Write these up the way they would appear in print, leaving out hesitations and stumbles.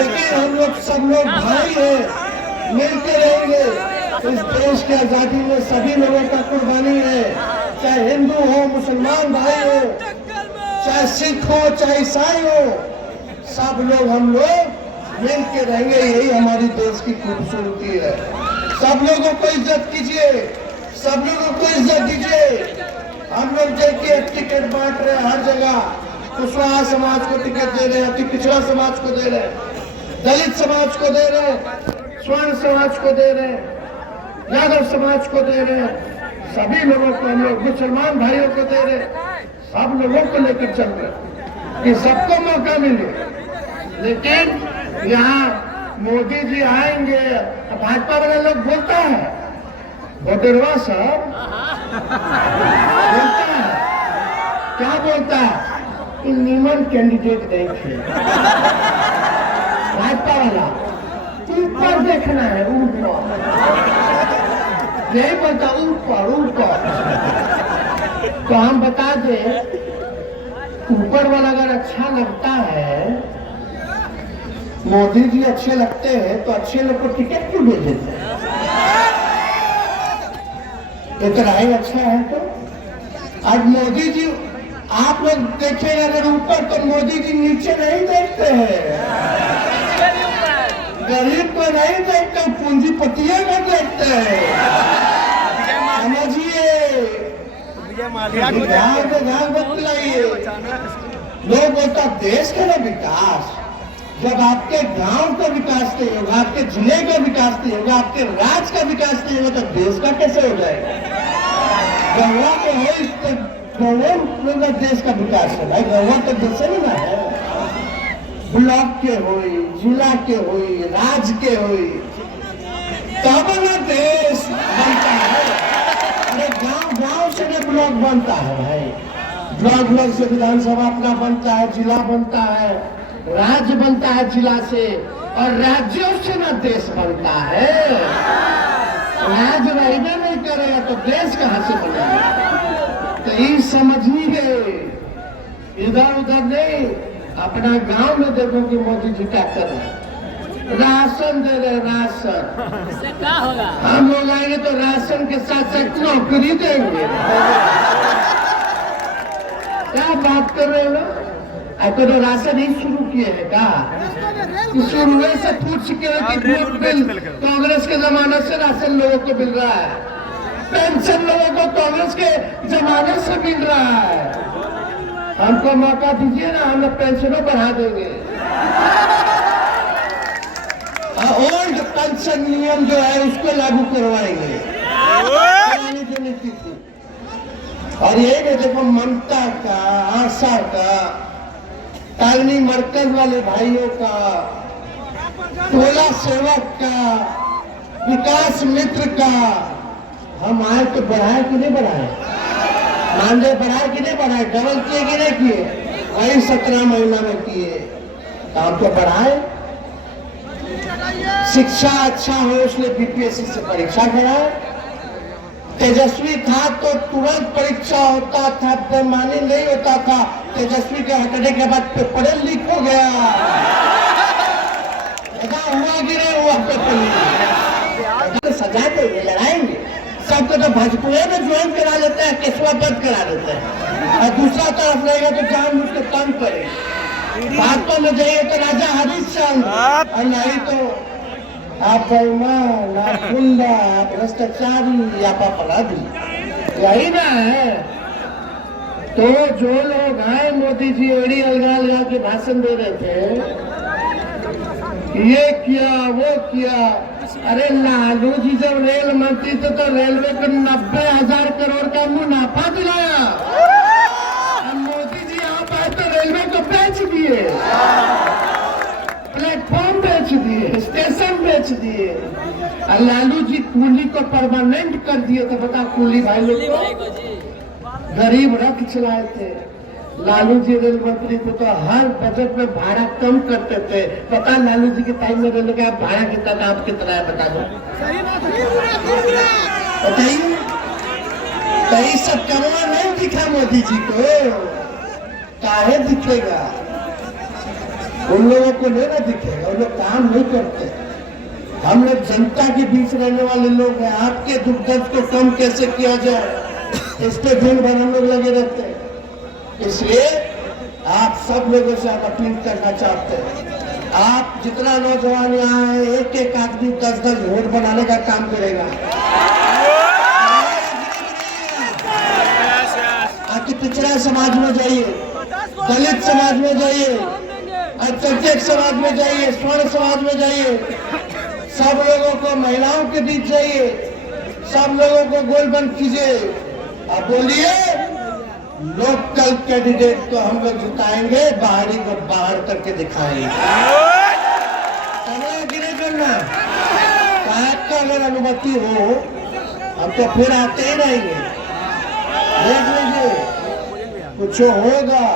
लेकिन हम लोग सब लोग भाई हैं, मिलके रहेंगे। इस देश की आजादी में सभी लोगों का कुर्बानी है, चाहे हिंदू हो, मुसलमान भाई हो, चाहे सिख हो, चाहे ईसाई हो, सब लोग हम लोग मिल के रहेंगे। यही हमारी देश की खूबसूरती है। सब लोगों को इज्जत कीजिए, सब लोगों को इज्जत दीजिए। हम लोग देखिए टिकट बांट रहे हैं हर जगह, कुशवाहा समाज को टिकट दे रहे हैं, अति पिछड़ा समाज को दे रहे हैं, दलित समाज को दे रहे हैं, स्वर्ण समाज को दे रहे हैं, यादव समाज को दे रहे हैं, सभी लोगों को हम लोग, मुसलमान भाइयों को दे रहे हैं, सब लोगों को लेकर चल रहे कि सबको मौका मिले। लेकिन यहाँ मोदी जी आएंगे, भाजपा वाले लोग बोलता है बटेरवा साहब बोलता है, क्या बोलता है कि नीमन कैंडिडेट देखे भाजपा वाला, ऊपर देखना है, ऊपर यही बोलता, ऊपर ऊपर। तो हम बता दें, ऊपर वाला अगर अच्छा लगता है, मोदी जी अच्छे लगते हैं, तो अच्छे लोग को टिकट क्यों दे देते हैं? इतना ही अच्छा है। तो आज मोदी जी, आप लोग देखें अगर ऊपर, तो मोदी जी नीचे नहीं देखते हैं, गरीब को नहीं देखते, पूंजीपतियों को देखते हैं। समझिए, ध्यान बतलाइए। लोग बोलता देश का ना विकास, जब आपके गांव का विकास नहीं होगा, आपके जिले का विकास नहीं होगा, आपके राज्य का विकास नहीं होगा, तो देश का कैसे हो जाएगा? गौवा तो हो, गौवा देश का विकास है भाई, गौवा तो देश ही ना है। ब्लॉक के होई, जिला के होई, राज्य के होई, तब ना देश बनता है। अरे गांव से ना ब्लॉक बनता है भाई, ब्लॉक से विधानसभा अपना बनता है, जिला बनता है, राज्य बनता है जिला से, और राज्यों से ना देश बनता है। राज्य रहना नहीं करेगा तो देश कहां से बनेगा? तो ये समझिए, इधर उधर नहीं, अपना गांव में देखो कि मोदी जी क्या कर रहे हैं, राशन दे रहे, राशन क्या होगा? हम लोग आएंगे तो राशन के साथ साथ नौकरी देंगे। क्या बात कर रहे हो? आपको तो राशन ही शुरू किए हैं क्या? शुरू से पूछ चुके हैं कि कांग्रेस के जमाने से राशन लोगों को मिल रहा है, पेंशन लोगों को कांग्रेस के जमाने से मिल रहा है। हमको मौका दीजिए ना, हम लोग पेंशनों बढ़ा देंगे। ओल्ड पेंशन नियम जो है उसको लागू करवाएंगे, जो नीति थी। और ये देखो, ममता का, आशा का, तालनी मरकज वाले भाइयों का, टोला सेवक का, विकास मित्र का, हम आए तो बढ़ाए कि नहीं बढ़ाए? मानदेय बढ़ाए कि नहीं बढ़ाए? डबल किए कि नहीं किए? वही 17 महीना में किए, काम तो बढ़ाए। शिक्षा अच्छा हो इसलिए बीपीएससी से परीक्षा कराए। तेजस्वी था तो तुरंत परीक्षा होता था, बेईमानी नहीं होता था। तेजस्वी के हटने के बाद पेपर लीक हो गया, हुआ कि नहीं हुआ? पेपर सजा देंगे, लड़ाएंगे। सबको तो भोजपुरी में ज्वाइन करा लेते हैं, केसवा बंद करा देते हैं, और दूसरा तरफ रहेगा तो जान उसको तंग करेगा। भाजपा में जाइए तो राजा हरिश्चंद्र, और नहीं तो आप बेईमान, आप गुंडा, आप भ्रष्टाचारी, आप अपराधी, यही ना है। तो जो लोग आए, मोदी जी एड़ी अलगा अलगा के भाषण दे रहे थे, ये किया वो किया। अरे लालू जी जब रेल मंत्री थे तो रेलवे को 90,000 करोड़ का मुनाफा दिलाया, और मोदी जी यहाँ पाए तो रेलवे को बेच दिए, प्लेटफॉर्म बेच दिए, स्टेशन बेच दिए। और लालू जी कूली को परमानेंट कर दिए। तो बता, कूली भाई लोग को गरीब रथ चलाए थे। लालू जी रेल मंत्री थे तो हर बजट में भाड़ा कम करते थे। पता लालू जी के टाइम में रेलवे का भाड़ा कितना था, आप कितना है बता दो, बताइए। तो ये सब करना नहीं दिखा मोदी जी को, काहे दिखेगा? उन लोगों को नहीं ना दिखेगा, उन लोग काम नहीं करते। हम लोग जनता के बीच रहने वाले लोग हैं। आपके दुख दर्द को कम कैसे किया जाए, इस पे दिन भर हम लोग लगे रहते हैं। इसलिए आप सब लोगों से आप अपील करना चाहते हैं, आप जितना नौजवान यहाँ है, एक एक आदमी 10-10 वोट बनाने का काम करेगा। आपकी पिछड़ा समाज में जाइए, दलित समाज में जाइए, अल्पसंख्यक समाज में जाइए, स्वर्ण समाज में जाइए, सब लोगों को, महिलाओं के बीच जाइए, सब लोगों को गोलबंद कीजिए। अब बोलिए, लोकल कैंडिडेट तो हम लोग जिताएंगे, बाहरी को बाहर करके दिखाएंगे। गिरे करना का अगर अनुमति हो, हम तो फिर आते ही रहेंगे। देख लीजिए, कुछ होगा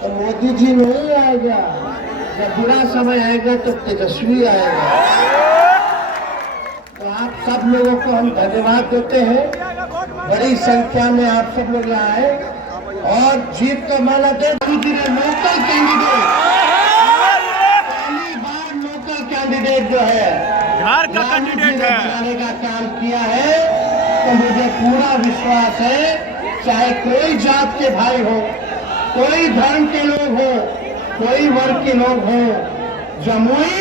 तो मोदी जी नहीं आएगा, जब बुरा समय आएगा तो तेजस्वी आएगा। तो आप सब लोगों को हम धन्यवाद देते हैं, बड़ी संख्या में आप सब लोग आए और जीत का माला दे। लोकल कैंडिडेट, पहली बार लोकल कैंडिडेट जो है, बिहार का कैंडिडेट है, बनाने का काम किया है। तो मुझे पूरा विश्वास है, चाहे कोई जात के भाई हो, कोई धर्म के लोग हो, कोई वर्ग के लोग हो, जमुई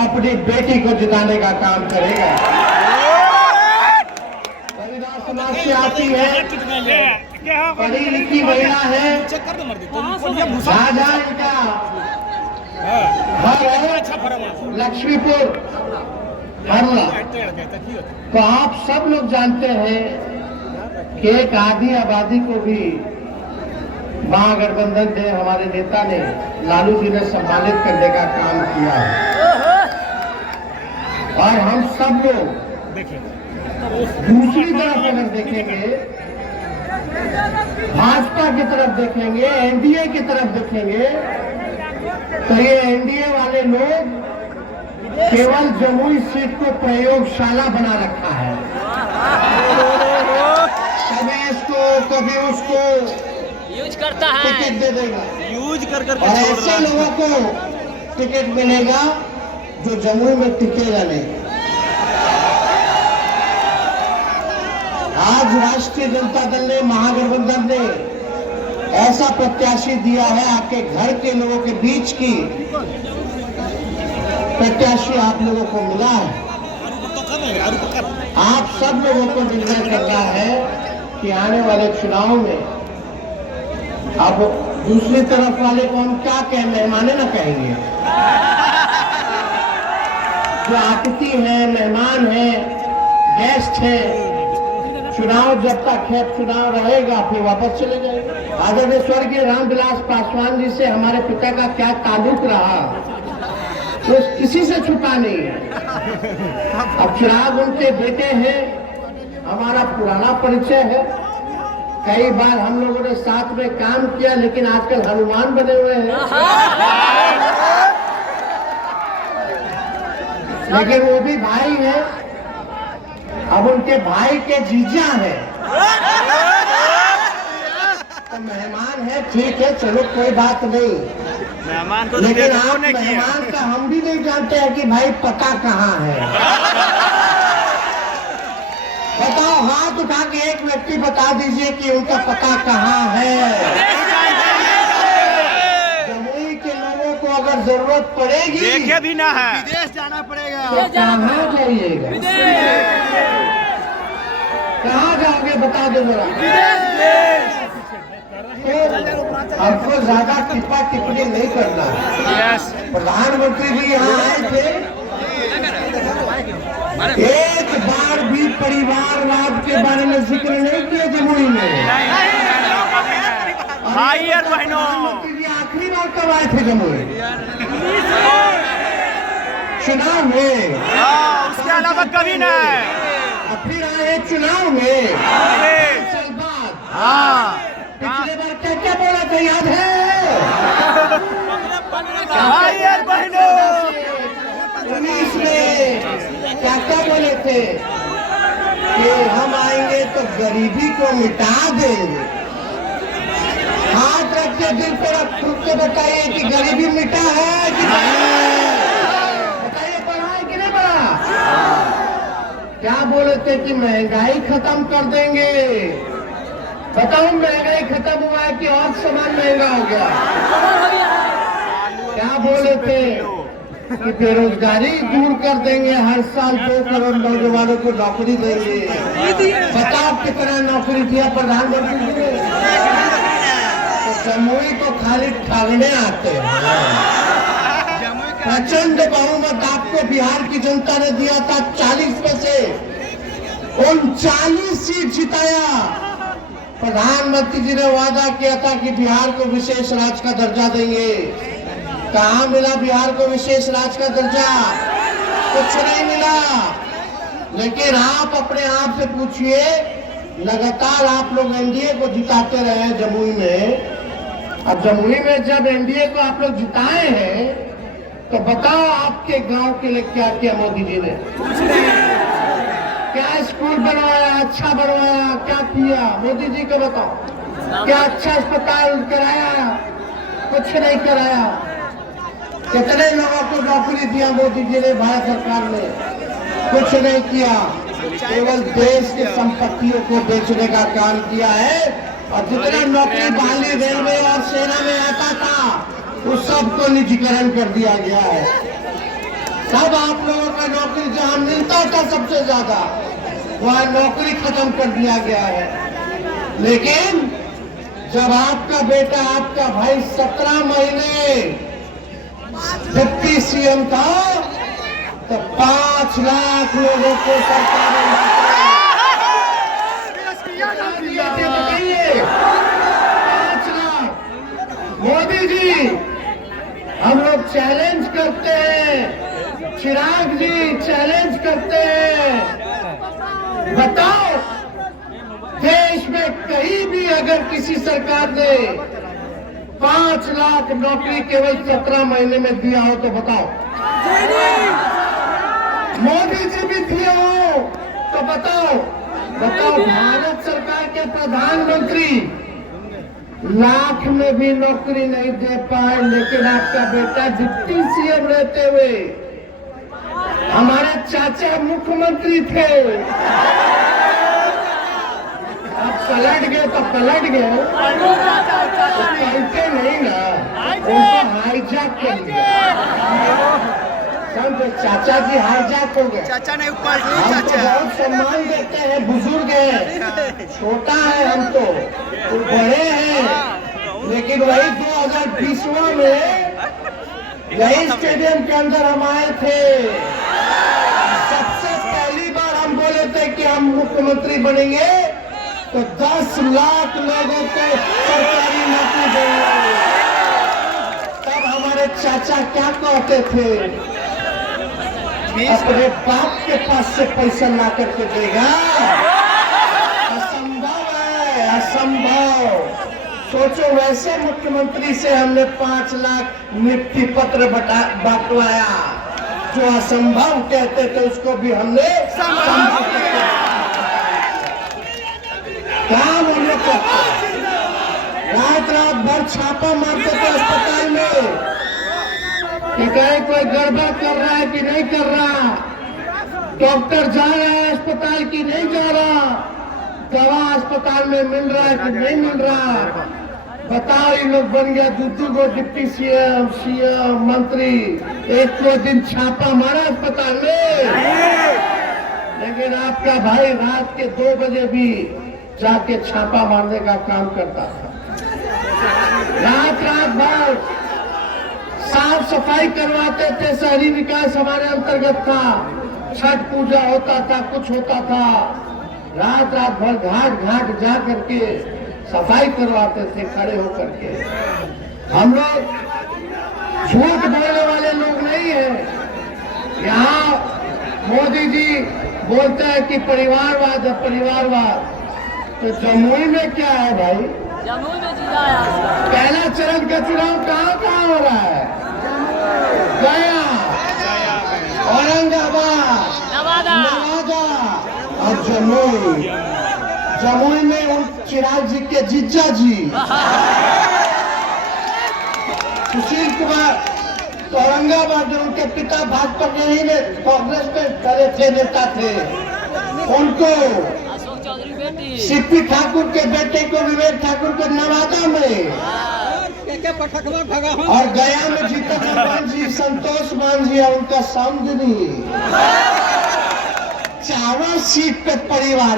अपनी बेटी को जिताने का काम करेगा। रविदास समाज से आती है, पढ़ी लिखी महिला है, शाहजहां का घर है लक्ष्मीपुर हरला। तो आप सब लोग जानते हैं कि एक आधी आबादी को भी महागठबंधन ने, हमारे नेता ने, लालू जी ने सम्मानित करने का काम किया है। और हम सब लोग दूसरी तरफ अगर देखेंगे, भाजपा की तरफ देखेंगे, एनडीए की तरफ देखेंगे, तो ये एनडीए वाले लोग केवल जमुई सीट को प्रयोगशाला बना रखा है। कभी इसको कभी उसको यूज करता है, टिकट दे देगा, यूज कर और ऐसे लोगों को टिकट मिलेगा जो जमुई में टिकेगा नहीं। आज राष्ट्रीय जनता दल ने, महागठबंधन ने ऐसा प्रत्याशी दिया है, आपके घर के लोगों के बीच की प्रत्याशी आप लोगों को मिला है। आप सब लोगों को निर्णय करना है कि आने वाले चुनाव में, अब दूसरी तरफ वाले को हम क्या कहें, मेहमाने ना कहेंगे, जो आतिथ्य है, मेहमान है, गेस्ट है। चुनाव जब तक है, चुनाव रहेगा, फिर वापस चले जाएंगे। आदरणीय स्वर्गीय रामविलास पासवान जी से हमारे पिता का क्या ताल्लुक रहा, तो किसी से छुपा नहीं है। अब चिराग उनके बेटे हैं, हमारा पुराना परिचय है, कई बार हम लोगों ने साथ में काम किया, लेकिन आजकल हनुमान बने हुए हैं। लेकिन वो भी भाई है, अब उनके भाई के जीजा है, तो मेहमान है, ठीक है, चलो कोई बात नहीं। मेहमान को लेकिन आप मेहमान का हम भी नहीं जानते हैं कि भाई पता कहाँ है। बताओ, हाथ उठा के एक व्यक्ति बता दीजिए कि उनका पता कहाँ है। जमुई के लोगों को अगर जरूरत पड़ेगी, देखे भी ना है, विदेश जाना पड़ेगा, तो कहाँ जाइएगा, कहाँ जाओगे बता दो जरा। हमको ज्यादा टिप्पा टिप्पणी नहीं करना। प्रधानमंत्री जी यहाँ आए थे, एक बार भी परिवारवाद के बारे में जिक्र नहीं किया जमुई में। भाई और बहनों, प्रधानमंत्री जी आखिरी बार कब आए थे जमुई? चुनाव में, उसके अलावा कभी नहीं। फिर आए चुनाव में, साल बाद। हाँ, पिछले बार क्या क्या बोला था याद है? भाई और बहनों, 19 में क्या क्या बोले थे कि हम आएंगे तो गरीबी को मिटा देंगे। हाथ रख के अपने दिल पर अब खुद को बताइए कि गरीबी मिटा है कि नहीं? बताइए, बढ़ा है कि नहीं बढ़ा? क्या बोले थे कि महंगाई खत्म कर देंगे। बताओ, महंगाई खत्म हुआ है कि और सामान महंगा हो गया? क्या बोले थे कि बेरोजगारी दूर कर देंगे, हर साल 2 करोड़ नौजवानों को नौकरी देंगे। बताओ कितना नौकरी दिया प्रधानमंत्री जी ने? तो जमुई को खाली ठगने आते हैं। प्रचंड बहुमत आपको बिहार की जनता ने दिया था, 40 में से 39 सीट जिताया। प्रधानमंत्री जी ने वादा किया था कि बिहार को विशेष राज्य का दर्जा देंगे। कहाँ मिला बिहार को विशेष राज्य का दर्जा? कुछ नहीं मिला। लेकिन आप अपने आप से पूछिए, लगातार आप लोग एनडीए को जिताते रहे हैं जमुई में। अब जमुई में जब एनडीए को आप लोग जिताए हैं, तो बताओ आपके गांव के लिए क्या किया मोदी जी ने? क्या स्कूल बनवाया, अच्छा बनवाया, क्या किया मोदी जी को बताओ? क्या अच्छा अस्पताल कराया? कुछ नहीं कराया। कितने लोगों को नौकरी दिया मोदी जी ने, भारत सरकार ने? कुछ नहीं किया। केवल देश की संपत्तियों को बेचने का काम किया है। और जितना नौकरी बहाली रेलवे और सेना में आता था, उस सबको निजीकरण कर दिया गया है। सब आप लोगों का नौकरी जहां मिलता था सबसे ज्यादा, वहां नौकरी खत्म कर दिया गया है। लेकिन जब आपका बेटा, आपका भाई 17 महीने डिप्टी सीएम था, तो 5 लाख लोगों को सरकार ने बताइए, 5 लाख। मोदी जी, हम लोग चैलेंज करते हैं, चिराग जी चैलेंज करते हैं, बताओ देश में कहीं भी अगर किसी सरकार ने 5 लाख नौकरी केवल 17 महीने में दिया हो तो बताओ? मोदी जी भी दिए हो तो बताओ? बताओ, भारत सरकार के प्रधानमंत्री लाख में भी नौकरी नहीं दे पाए, लेकिन आपका बेटा डिप्टी सीएम रहते हुए, हमारे चाचा मुख्यमंत्री थे, अब पलट गए तो पलट गए, तो पलटे नहीं ना, उनको हाईजैक कर लिया। समझो, चाचा जी हाईजैक हो गए। चाचा नहीं हम तो बहुत सम्मान देते हैं, बुजुर्ग है, छोटा है हम तो बड़े हैं। लेकिन वही 2020 में यही स्टेडियम के अंदर हम आए थे, सबसे पहली बार हम बोले थे कि हम मुख्यमंत्री बनेंगे तो 10 लाख लोगों को सरकारी नौकरी देंगे। तब हमारे चाचा क्या कहते थे? अपने बाप के पास से पैसा ला करके देगा? असंभव है, असंभव। सोचो, वैसे मुख्यमंत्री से हमने 5 लाख नियुक्ति पत्र बंटवाया, जो असंभव कहते थे उसको भी हमने संभव किया। काम हम लोग करते, रात भर छापा मारते थे अस्पताल में कि कहीं कोई गड़बड़ कर रहा है कि नहीं कर रहा, डॉक्टर जा रहा है अस्पताल की नहीं जा रहा, दवा अस्पताल में मिल रहा है कि नहीं मिल रहा। बताओ, ये लोग बन गया 2 डिप्टी सीएम, मंत्री, एक को दिन छापा मारा अस्पताल में। लेकिन आपका भाई रात के 2 बजे भी जाके छापा मारने का काम करता था। रात भर साफ सफाई करवाते थे, शहरी विकास हमारे अंतर्गत था, छठ पूजा होता था, कुछ होता था, रात भर घाट जा करके सफाई करवाते थे खड़े होकर के। हम लोग झूठ बोलने वाले लोग नहीं है। यहाँ मोदी जी बोलते हैं कि परिवारवाद है, परिवारवाद। तो जमुई में क्या है भाई? जमुई में जिला है। पहला चरण का चुनाव कहाँ हो रहा है? गया, औरंगाबाद, नवादा और जमुई में उन चिराग जी के जीजा जी सुशील कुमार औरंगाबाद में उनके पिता भाजपा नहीं में कांग्रेस में करे थे, नेता थे। उनको अशोक चौधरी बेटी सीपी ठाकुर के बेटे को, विवेक ठाकुर को नवादा में, और गया में जीतन राम जी, संतोष मांझी और उनका समझनी 4 सीट पे परिवार